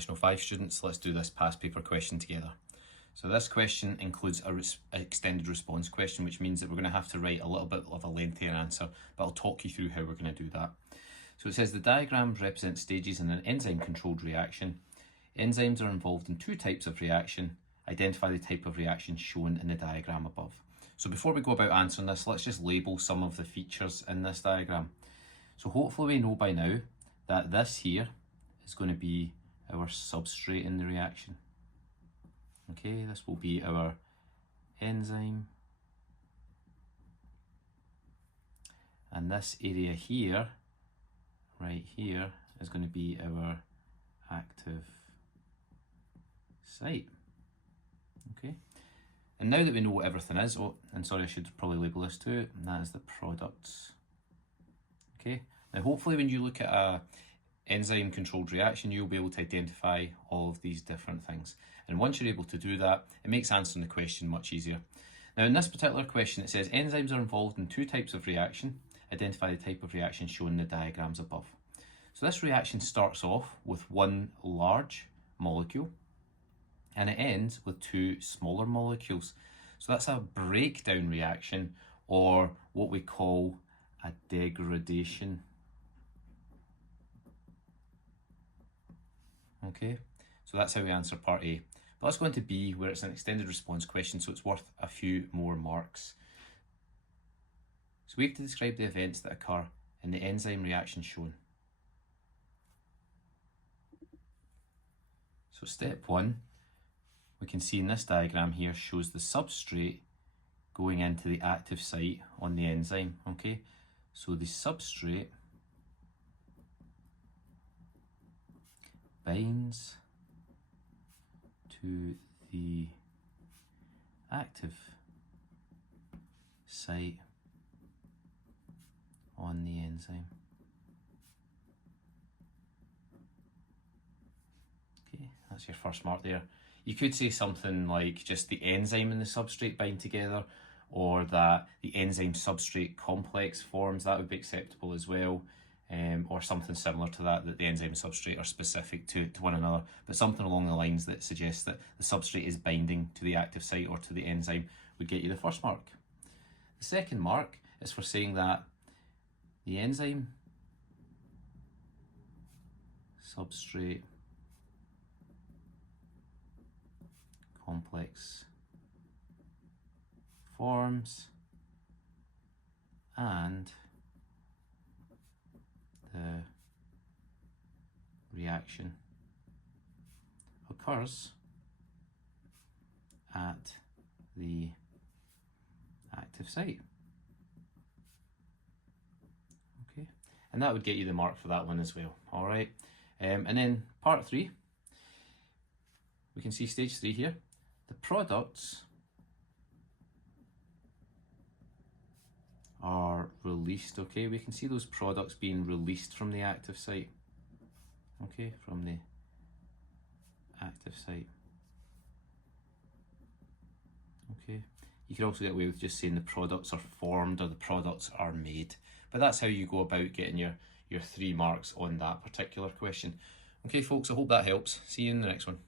National 5 students. Let's do this past paper question together. So this question includes an extended response question, which means that we're going to have to write a little bit of a lengthier answer, but I'll talk you through how we're going to do that. So it says the diagram represents stages in an enzyme-controlled reaction. Enzymes are involved in two types of reaction. Identify the type of reaction shown in the diagram above. So before we go about answering this, let's just label some of the features in this diagram. So hopefully we know by now that this here is going to be our substrate in the reaction. Okay, this will be our enzyme. And this area here, right here, is going to be our active site. Okay, and now that we know what everything is, oh, and sorry, I should probably label this too, and that is the products. Okay, now hopefully when you look at a enzyme controlled reaction, you'll be able to identify all of these different things. And once you're able to do that, it makes answering the question much easier. Now in this particular question, it says enzymes are involved in two types of reaction. Identify the type of reaction shown in the diagrams above. So this reaction starts off with one large molecule and it ends with two smaller molecules. So that's a breakdown reaction, or what we call a degradation. Okay, so that's how we answer part A. But let's go into B, where it's an extended response question, so it's worth a few more marks. So we have to describe the events that occur in the enzyme reaction shown. So step one, we can see in this diagram here, shows the substrate going into the active site on the enzyme. Okay, so the substrate binds to the active site on the enzyme. Okay, that's your first mark there. You could say something like just the enzyme and the substrate bind together, or that the enzyme substrate complex forms. That would be acceptable as well. Or something similar to that, that the enzyme and substrate are specific to one another, but something along the lines that suggests that the substrate is binding to the active site or to the enzyme would get you the first mark. The second mark is for saying that the enzyme substrate complex forms and the reaction occurs at the active site. Okay, and that would get you the mark for that one as well. All right, and then part 3, we can see stage 3 here. The products are released. Okay, we can see those products being released from the active site. Okay, from the active site. Okay, you could also get away with just saying the products are formed or the products are made, but that's how you go about getting your 3 marks on that particular question. Okay folks, I hope that helps. See you in the next one.